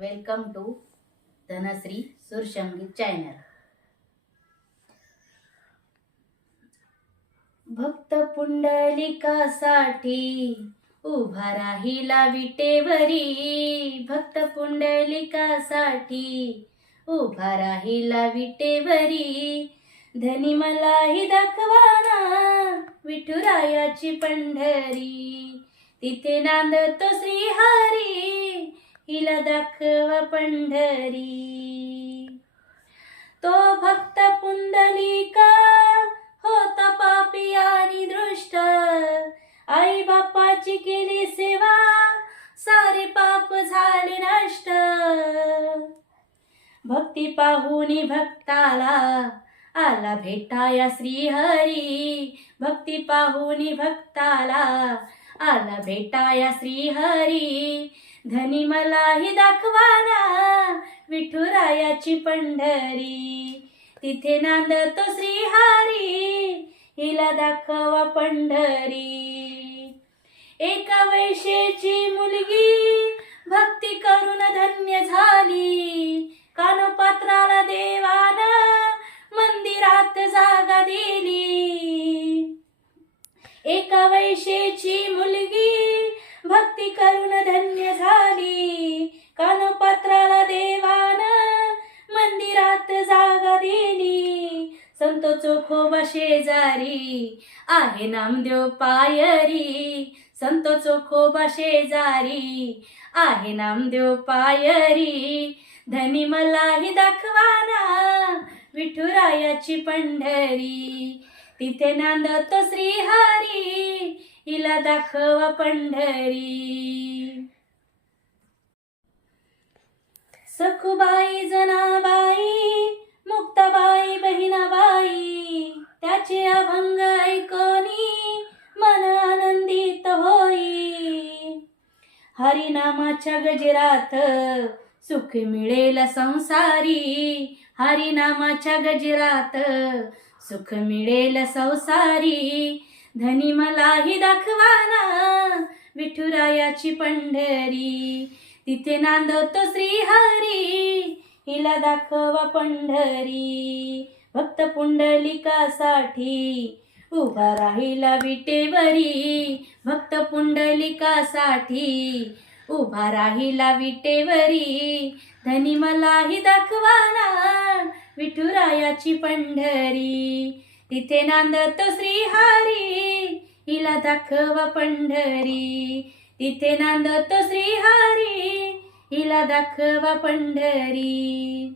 Welcome to Dhanashree Sursangeet channel. भक्त पुंडलिकासाठी उभा राहिला विटेवरी. भक्त पुंडलिकासाठी उभा राहिला विटेवरी. धनी मलाही दाखवाना विठुरायाची पंढरी. तिथे नांदतो श्रीहरी हिला दाखवा पंढरी. तो भक्त पुंडलिका होता पापी आणि दृष्ट. आई बापाची केली सेवा सारे पाप झाले नष्ट. भक्ती पाहुनी भक्ताला आला भेटाया श्रीहरी. भक्ती पाहुनी भक्ताला आला भेटाया श्रीहरी. धनी मलाही दाखवाना विठुरायाची पंढरी. तिथे नांदतो श्रीहरी हिला दाखवा पंढरी. एका वैश्येची मुलगी भक्ती करून धन्य झाली. कानोपात्राला देवान मंदिरात जागा दिली. एका वैश्येची मुलगी भक्ती करून धन्य झाली. कानोपात्राला देवान मंदिरात जागा दिली. संत चोखोबा शेजारी आहे नामदेव पायरी. संत चोखोबा शेजारी आहे नामदेव पायरी. धनी मलाही दाखवाना विठुरायाची पंढरी. तिथे नांदतो श्रीहरी हिला दाखवा पंढरी. सखुबाई जनाबाई मुक्ताबाई बहिणाबाई त्याचे अभंग ऐकोनी मन आनंदित होई. हरिनामाच्या गजरात सुख मिळेल संसारी. हरिनामाच्या गजरात सुख मिळेल संसारी. धनी मलाही दाखवाना विठुरायाची पंढरी. तिथे नांदतो श्रीहरी हिला दाखवा पंढरी. भक्त पुंडलिकासाठी उभा राहिला विटेवरी. भक्त पुंडलिकासाठी उभा राहिला विटेवरी. धनी मलाही दाखवाना विठुरायाची पंढरी. तिथे नांदतो श्रीहरी हिला दाखवा पंढरी. तिथे नांदतो श्रीहरी हिला दाखवा पंढरी.